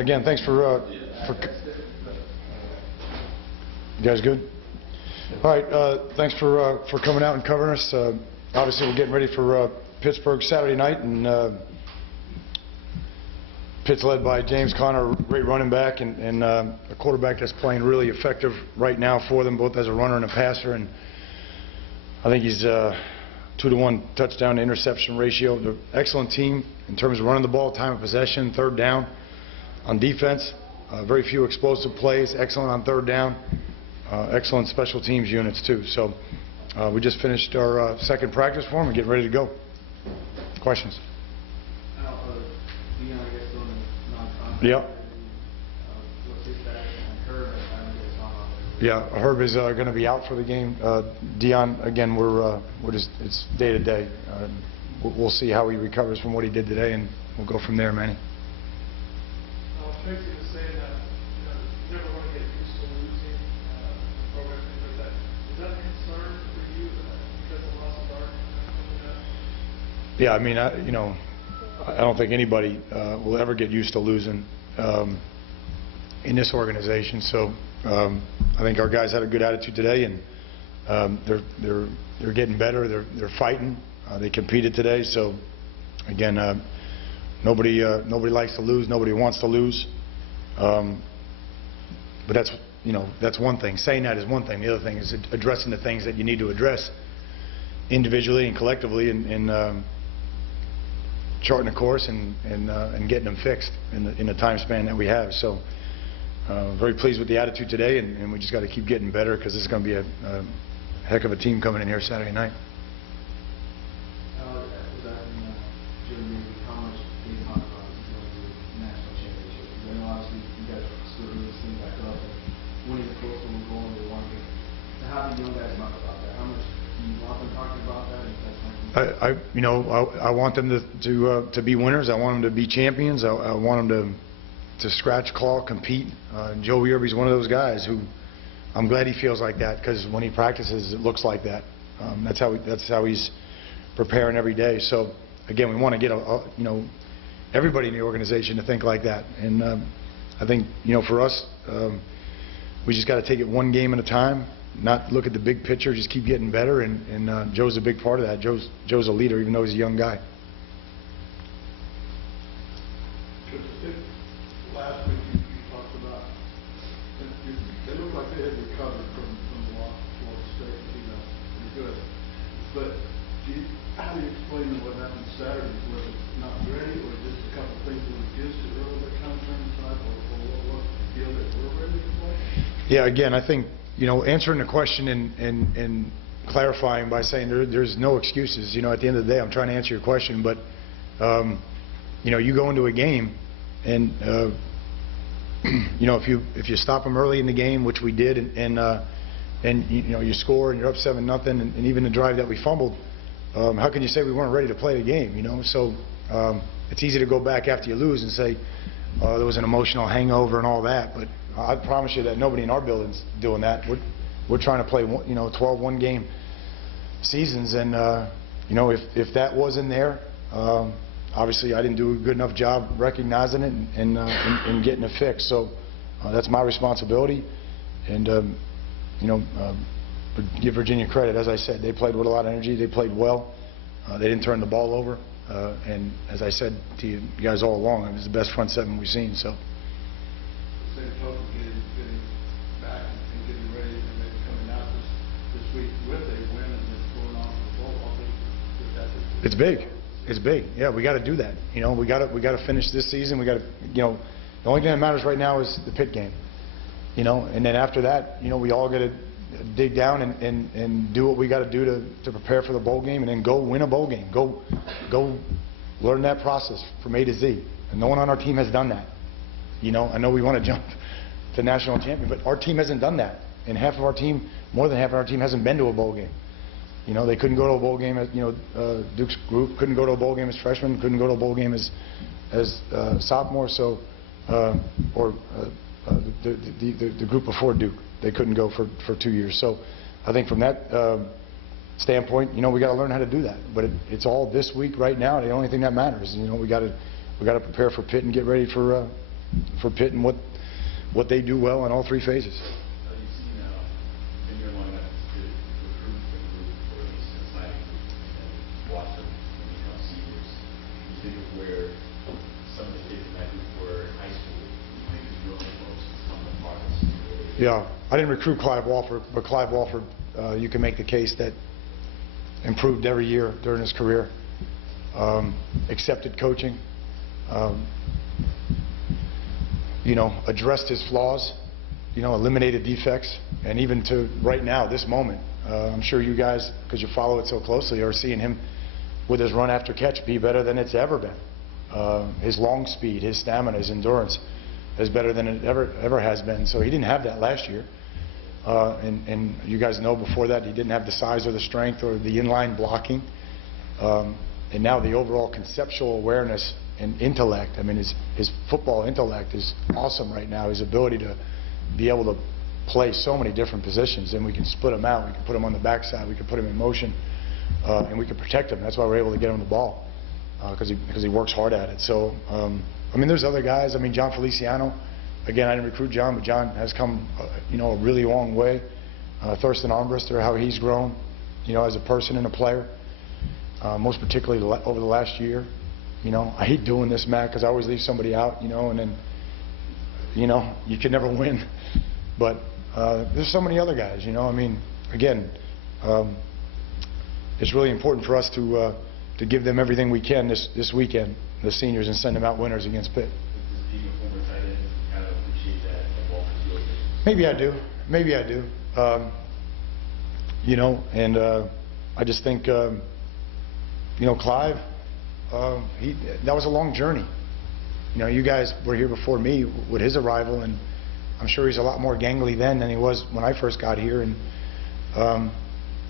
Again, thanks for you guys good? All right, thanks for coming out and covering us. Obviously, we're getting ready for Pittsburgh Saturday night, and Pitt's led by James Conner, great running back, and a quarterback that's playing really effective right now for them, both as a runner and a passer. And I think he's 2-to-1 touchdown to interception ratio. They're an excellent team in terms of running the ball, time of possession, third down. On defense, very few explosive plays, excellent on third down, excellent special teams units too. So we just finished our second practice for them and getting ready to go. Questions? Yeah. Yeah, Herb is going to be out for the game. Dion, again, we're just, it's day to day. We'll see how he recovers from what he did today, and we'll go from there, Manny. Tracy was saying that you never want to get used to losing programs, things like that. Is that a concern for you because of loss of art coming up? Yeah, I mean, I don't think anybody will ever get used to losing in this organization. So I think our guys had a good attitude today, and they're getting better. They're fighting. They competed today. So again, nobody likes to lose. Nobody wants to lose. But that's one thing. Saying that is one thing. The other thing is addressing the things that you need to address individually and collectively, and charting a course and getting them fixed in the time span that we have. So very pleased with the attitude today, and we just got to keep getting better, because this is going to be a heck of a team coming in here Saturday night. Winning the Coastal and going to one game. So how do you young guys talk about that? How much do you want them talking about that? I want them to be winners. I want them to be champions. I want them to scratch, claw, compete. Joe Yerby's one of those guys who I'm glad he feels like that, because when he practices, it looks like that. That's how he's preparing every day. So again, we want to get everybody in the organization to think like that. And I think for us. We just got to take it one game at a time, not look at the big picture, just keep getting better, and Joe's a big part of that. Joe's a leader, even though he's a young guy. Last week you talked about, they look like they had recovered from the loss to Florida State, pretty good. But how do you explain what happened Saturday? Was it not ready, or just a couple things that were against it early that kind of turned aside, or what the deal that were ready to play? Yeah, again, I think, answering the question and clarifying by saying there's no excuses. At the end of the day, I'm trying to answer your question, but, you go into a game and, if you stop them early in the game, which we did, and you score and you're up 7-0, and even the drive that we fumbled, how can you say we weren't ready to play the game, So it's easy to go back after you lose and say, there was an emotional hangover and all that, but I promise you that nobody in our building's doing that. We're trying to play 12 one-game seasons, and if that wasn't there, obviously I didn't do a good enough job recognizing it and getting it fixed. So that's my responsibility, and give Virginia credit. As I said, they played with a lot of energy. They played well. They didn't turn the ball over, and as I said to you guys all along, it was the best front seven we've seen. So. Same token, getting back and getting ready, and then coming out this week with a win and then going on to the bowl. It's big. It's big. Yeah, we got to do that. We got to finish this season. We got to, the only thing that matters right now is the Pitt game. And then after that, we all got to dig down and do what we got to do to prepare for the bowl game, and then go win a bowl game. Go learn that process from A to Z. And no one on our team has done that. I know we want to jump to national champion, but our team hasn't done that. And half of our team, more than half of our team, hasn't been to a bowl game. They couldn't go to a bowl game as, Duke's group couldn't go to a bowl game as freshmen, couldn't go to a bowl game as sophomores. So, the group before Duke, they couldn't go for 2 years. So, I think from that standpoint, we got to learn how to do that. But it's all this week right now. The only thing that matters, we got to prepare for Pitt and get ready for for Pitt and what they do well in all three phases. You've seen, been here long enough to recruit the group, or at least the signing group, and watch them become seniors. You think of where some of the kids in that group were in high school, you think is really close to some of the progress. Yeah, I didn't recruit Clive Walford, but Clive Walford, you can make the case that improved every year during his career, accepted coaching, addressed his flaws, eliminated defects, and even to right now, this moment, I'm sure you guys, because you follow it so closely, are seeing him with his run after catch be better than it's ever been. His long speed, his stamina, his endurance is better than it ever has been. So he didn't have that last year. And you guys know before that he didn't have the size or the strength or the inline blocking. And now the overall conceptual awareness and intellect, I mean his football intellect is awesome right now. His ability to be able to play so many different positions, and we can split him out. We can put him on the backside, we can put him in motion, and we can protect him. That's why we're able to get him the ball, because he works hard at it. So, I mean, there's other guys. I mean, John Feliciano, again, I didn't recruit John, but John has come, a really long way. Thurston Armbrister, how he's grown, as a person and a player, most particularly over the last year. I hate doing this, Matt, because I always leave somebody out, and then, you can never win. But there's so many other guys, I mean, again, it's really important for us to give them everything we can this weekend, the seniors, and send them out winners against Pitt. Being a former tight end, kind of appreciate that Walford's really good. Maybe I do. And I just think, Clive, that was a long journey. You guys were here before me with his arrival, and I'm sure he's a lot more gangly then than he was when I first got here, and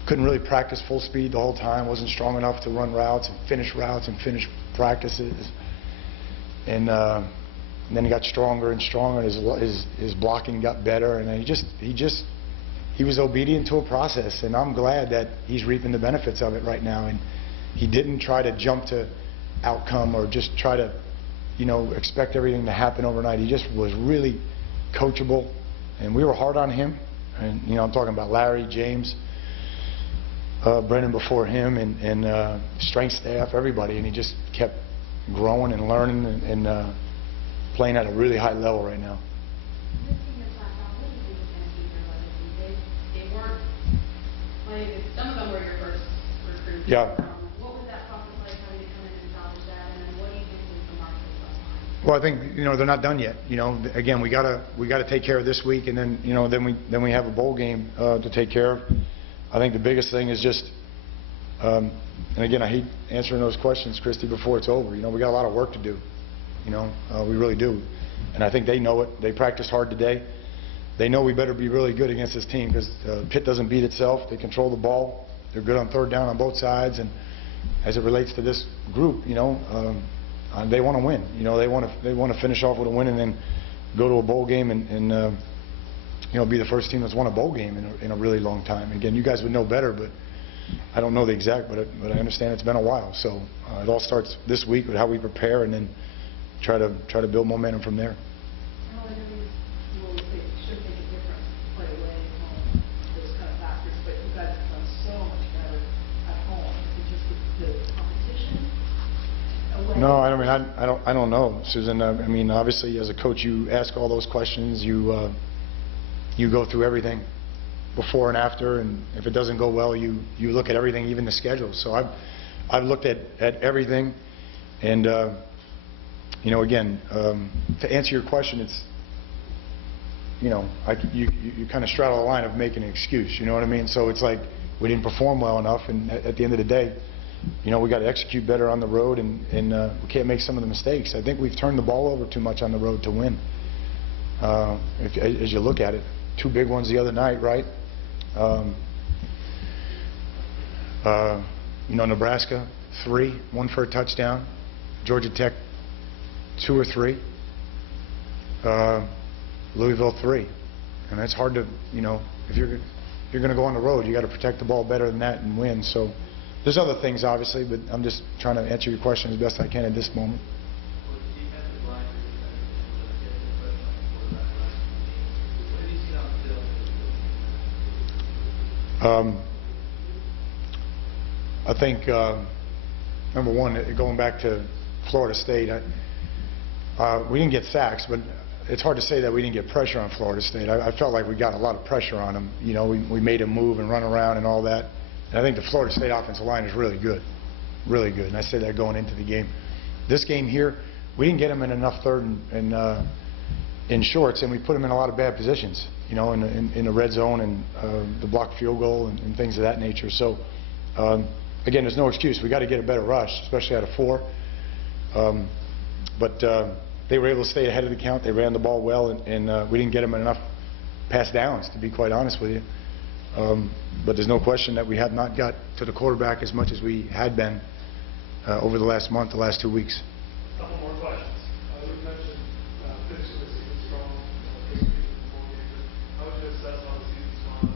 couldn't really practice full speed the whole time, wasn't strong enough to run routes and finish practices. And then he got stronger and stronger, his blocking got better, and he was obedient to a process, and I'm glad that he's reaping the benefits of it right now. And he didn't try to jump to outcome or just try to, expect everything to happen overnight. He just was really coachable, and we were hard on him. And, I'm talking about Larry, James, Brennan before him, and strength staff, everybody, and he just kept growing and learning and playing at a really high level right now. They weren't playing, some of them were your first recruits. Yeah. What was that process like, having to come in and salvage that, and then what do you think was the mark of that? Well, I think they're not done yet. Again, we gotta take care of this week, and then then we have a bowl game to take care of. I think the biggest thing is just, and again, I hate answering those questions, Christy, before it's over. We got a lot of work to do. We really do, and I think they know it. They practiced hard today. They know we better be really good against this team, because Pitt doesn't beat itself. They control the ball. They're good on third down on both sides, and as it relates to this group, they want to win. They want to finish off with a win and then go to a bowl game and be the first team that's won a bowl game in a really long time. Again, you guys would know better, but I don't know the exact, but I understand it's been a while. So it all starts this week with how we prepare, and then try to build momentum from there. I don't think you should make a difference, play away home, those kind of factors, but you guys have done so much better at home. Is it just the competition? Away? No, I don't know, Susan. I mean, obviously, as a coach, you ask all those questions. You go through everything before and after, and if it doesn't go well, you look at everything, even the schedule. So I've looked at everything, and again, to answer your question, it's you kind of straddle the line of making an excuse. You know what I mean? So it's like we didn't perform well enough, and at the end of the day, we got to execute better on the road, and we can't make some of the mistakes. I think we've turned the ball over too much on the road to win. As you look at it, 2 big ones the other night, right? Nebraska 3, 1 for a touchdown. Georgia Tech 2 or 3. Louisville 3. And that's hard to, if you're going to go on the road, you got to protect the ball better than that and win. So there's other things, obviously, but I'm just trying to answer your question as best I can at this moment. I think, number one, going back to Florida State, we didn't get sacks, but it's hard to say that we didn't get pressure on Florida State. I felt like we got a lot of pressure on them. You know, we made them move and run around and all that. And I think the Florida State offensive line is really good, really good. And I say that going into the game. This game here, we didn't get them in enough third and in shorts, and we put them in a lot of bad positions, you know, in the red zone and the blocked field goal and things of that nature. So, again, there's no excuse. We got to get a better rush, especially out of 4. But they were able to stay ahead of the count. They ran the ball well, and we didn't get them enough pass downs, to be quite honest with you. But there's no question that we have not got to the quarterback as much as we had been over the last month, the last 2 weeks. Couple more questions. You mentioned finishing the season strong, this week in the bowl game. How would you assess how the season's gone?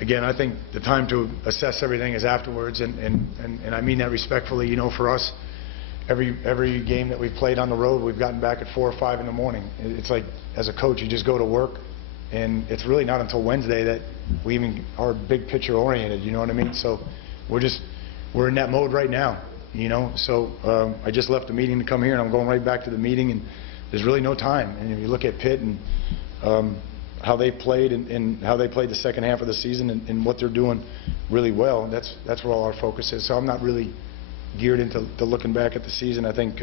Again, I think the time to assess everything is afterwards, and I mean that respectfully. You know, for us, every game that we've played on the road, we've gotten back at 4 or 5 in the morning. It's like, as a coach, you just go to work, and it's really not until Wednesday that we even are big picture oriented. You know what I mean? So we're in that mode right now. You know, so I just left the meeting to come here, and I'm going right back to the meeting, and there's really no time. And if you look at Pitt and how they played and how they played the second half of the season and what they're doing really well, that's where all our focus is. So I'm not really geared into looking back at the season. I think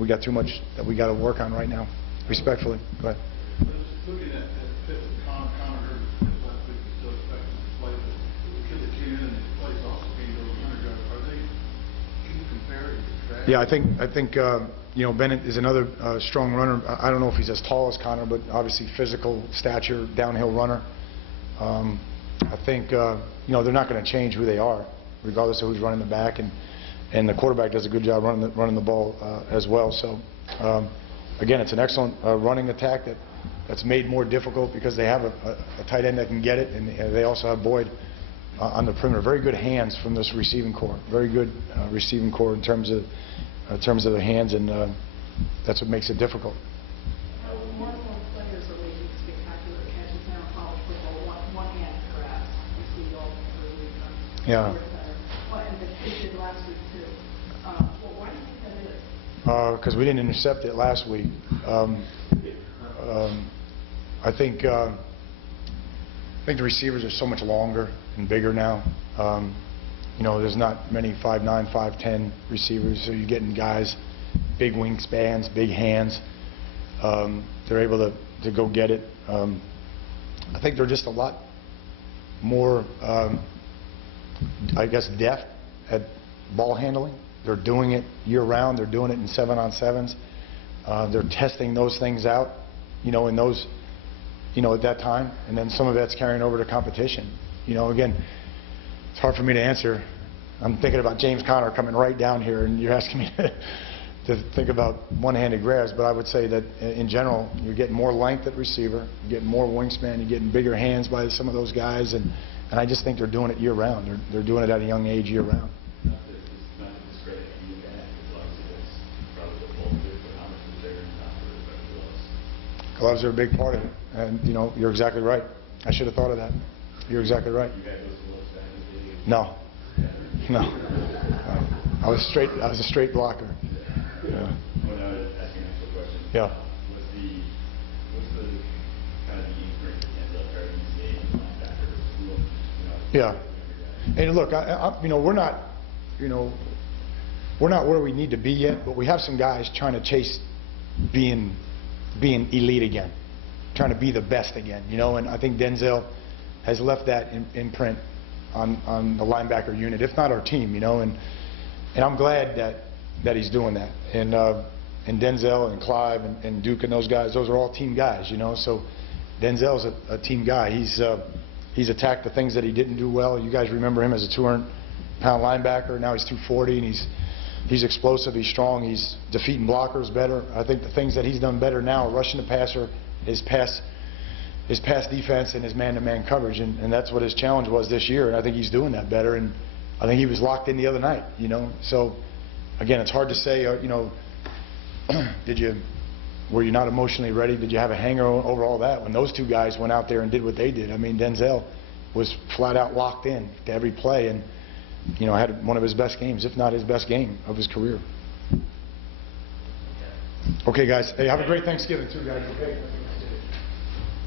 we got too much that we got to work on right now. Respectfully, go ahead. Just looking at Pitt and Connor heard last week, he's still expecting to play, but the kid that came in and his place also being those 100 yards. Can you compare it? Yeah, I think you know, Bennett is another strong runner. I don't know if he's as tall as Connor, but obviously physical stature, downhill runner. I think you know, they're not going to change who they are, regardless of who's running the back, and the quarterback does a good job running the ball as well. So again, it's an excellent running attack that's made more difficult because they have a tight end that can get it, and they also have Boyd on the perimeter. Very good hands from this receiving core. Very good receiving core in terms of the hands, and that's what makes it difficult. More and more players are making spectacular catches now in college football. One hand grabs. You see all the week. Yeah. And they did last week too. Well, why do you think that is? Because we didn't intercept it last week. I think the receivers are so much longer and bigger now. You know, there's not many 5'9", 5'10" receivers, so you're getting guys, big wingspans, big hands. They're able to go get it. I think they're just a lot more, I guess, deft at ball handling. They're doing it year-round. They're doing it in 7-on-7s. They're testing those things out, you know, in those, you know, at that time, and then some of that's carrying over to competition. You know, again, it's hard for me to answer. I'm thinking about James Conner coming right down here, and you're asking me to think about one-handed grabs, but I would say that in general, you're getting more length at receiver, you're getting more wingspan, you're getting bigger hands by some of those guys, and I just think they're doing it year-round. They're doing it at a young age year-round. Not to discredit any of that, as long as it's probably the full fit, but how much is there and not for the gloves? Gloves are a big part of it, and you know, you're exactly right. I should have thought of that. You're exactly right. You got those gloves back in the day? No, no. I was a straight blocker. Yeah. When I was asking an actual question. Yeah. What's the kind of the imprint that Denzel Perry's made in linebacker school? You know, Yeah. And look, you know, we're not where we need to be yet, but we have some guys trying to chase being elite again, trying to be the best again, you know, and I think Denzel has left that imprint on the linebacker unit, if not our team, you know, and I'm glad that he's doing that. And Denzel and Clive and Duke and those guys, those are all team guys, you know, so Denzel's a team guy. He's attacked the things that he didn't do well. You guys remember him as a 200-pound linebacker. Now he's 240, and he's explosive, he's strong, he's defeating blockers better. I think the things that he's done better now are rushing the passer, his pass defense, and his man-to-man coverage, and that's what his challenge was this year, and I think he's doing that better, and I think he was locked in the other night, you know. So, again, it's hard to say, you know, were you not emotionally ready? Did you have a hanger over all that when those two guys went out there and did what they did? I mean, Denzel was flat out locked in to every play, and you know, had one of his best games, if not his best game of his career. Okay, guys. Hey, have a great Thanksgiving too, guys. Okay.